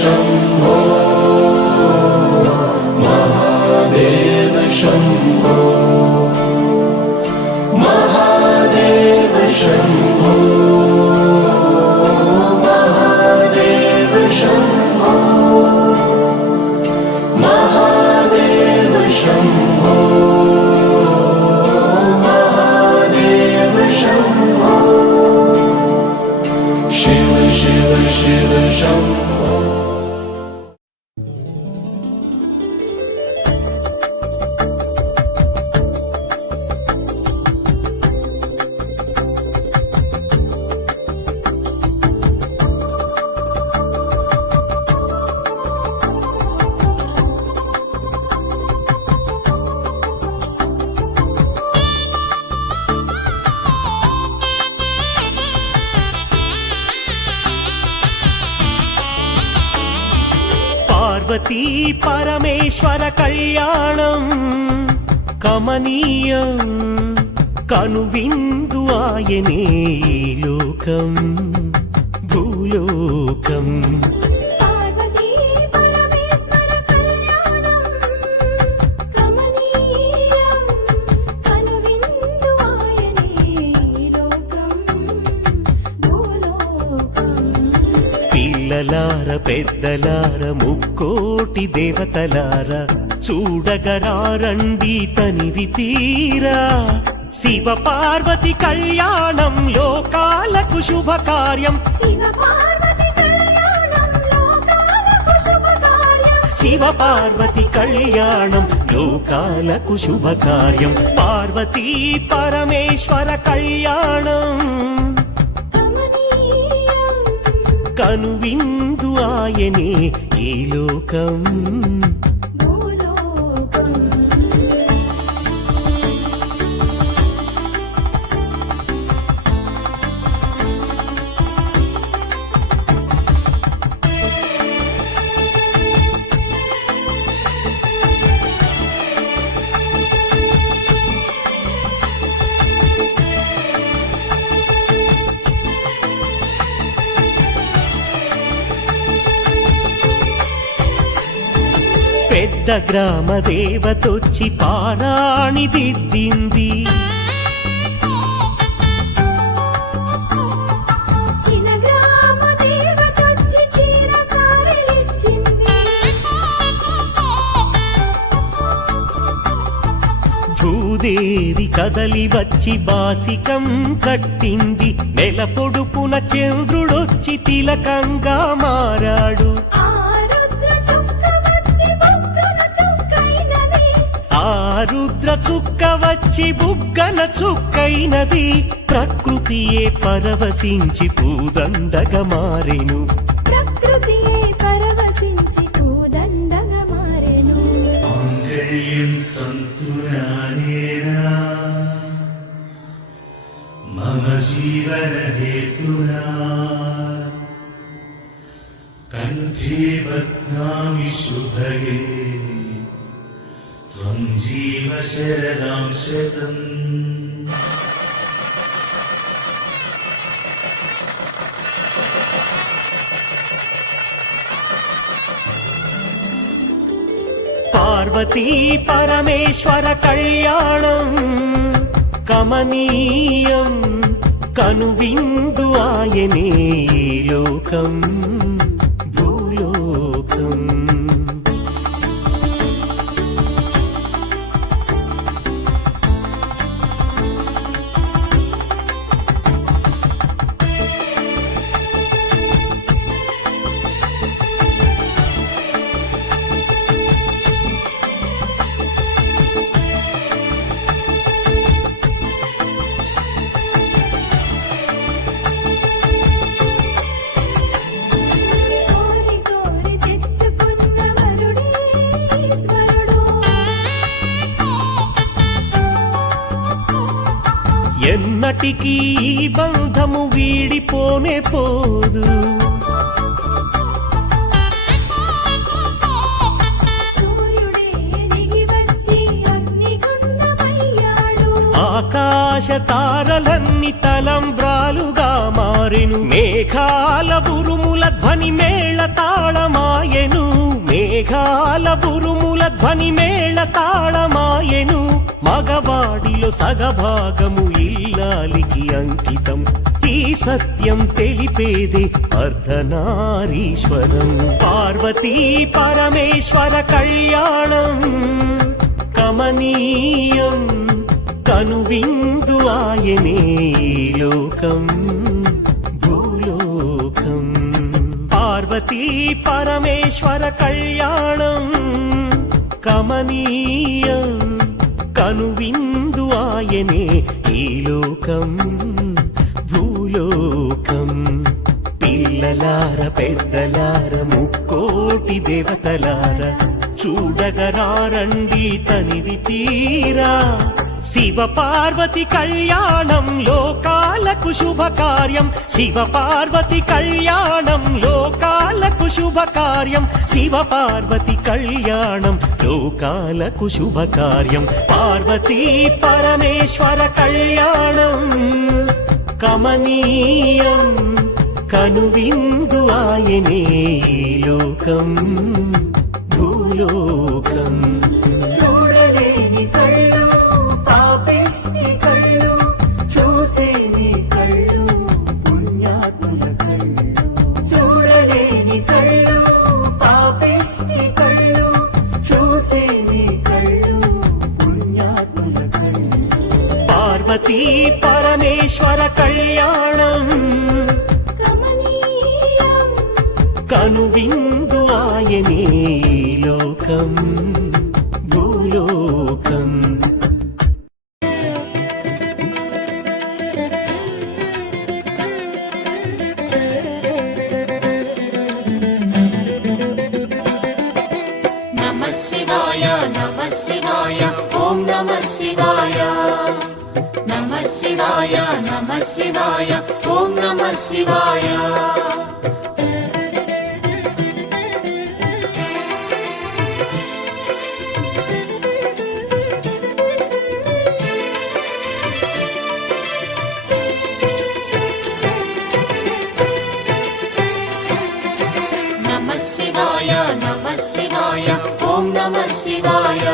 शम्भो महादेव शम्भो महादेव शम्भो महादेव शम्भो महादेव शम्भो महादेव शम्भो शिव शिव शिव शम्भो। పార్వతీ పరమేశ్వర కళ్యాణం కమనీయం కనువిందు ఆయనే లోకం భూలోకం పిల్లలార పెద్దలార ముక్కోటి దేవతలార చూడగరారండి తనివి తీరా శివ పార్వతి కళ్యాణం లోకాలకు శుభకార్యం శివ పార్వతి కళ్యాణం లోకాలకు శుభకార్యం పార్వతీ పరమేశ్వర కళ్యాణం కనువిందు ఆయనే ఈ లోకం పెద్ద గ్రామ దేవతొచ్చి పారాణి దిద్దింది భూదేవి కదలి వచ్చి బాసికం కట్టింది నెల పొడుపున చంద్రుడొచ్చి తిలకంగా మారాడు ఆ రుద్ర చుక్క వచ్చి బుగ్గన చుక్కైనది ప్రకృతియే పరవశించి పూదండగా మారెను మాంగళ్యం తంతునానేనా మమ జీవన హేతునా కంఠే బధ్నామి శుభగే త్వం జీవ శరణం శతం। పార్వతీ పరమేశ్వర కళ్యాణం కమనీయం కనువిందు ఆయనే లోకం భూలోకం ఎన్నటికీ ఈ బంధము వీడిపోనే పోదు ఆకాశ తారలన్నీ తలంబ్రాలుగా మారెను తాళమాయెను మేఘాల ఉరుముల ధ్వని మేళ తాళమాయెను మేఘాల ఉరుముల ధ్వని మేళ తాళమాయెను మగవాడిలో సగభాగము ఇల్లాలికి అంకితం ఈ సత్యం తెలిపేదే అర్ధనారీశ్వరం పార్వతీ పరమేశ్వర కళ్యాణం కమనీయం కనువిందు ఆయనే ఈ లోకం భూలోకం పార్వతీ పరమేశ్వర కళ్యాణం కమనీయం కనువిందు ఆయనే ఈ లోకం భూలోకం పిల్లలార పెద్దలార ముక్కోటి దేవతలార చూడగరారండి తనివి తీరా శివ పార్వతి కళ్యాణం లోకాలకు శుభకార్యం శివ పార్వతి కళ్యాణం లోకాలకు శుభకార్యం శివ పార్వతి కళ్యాణం లోకాలకు శుభకార్యం పార్వతీ పరమేశ్వర కళ్యాణం కమనీయం కనువిందు ఆయనే ఈ లోకం భూలోకం చూడలేని కళ్ళు పాపిష్టి కళ్ళు చూసేని కళ్ళు పుణ్యాత్ముల కళ్ళు చూడలేని కళ్ళు పాపిష్టి కళ్ళు చూసేని కళ్ళు పుణ్యాత్ముల కళ్ళు పార్వతీ పరమేశ్వర కళ్యాణం కమనీయం కనువిందు ఆయనే ఈ లోకం భూలోకం నమః శివాయ నమః శివాయ ఓం నమః శివాయ నమః శివాయ నమః శివాయ ఓం నమః శివాయ నమః శివాయ నమః శివాయ ఓం నమః శివాయ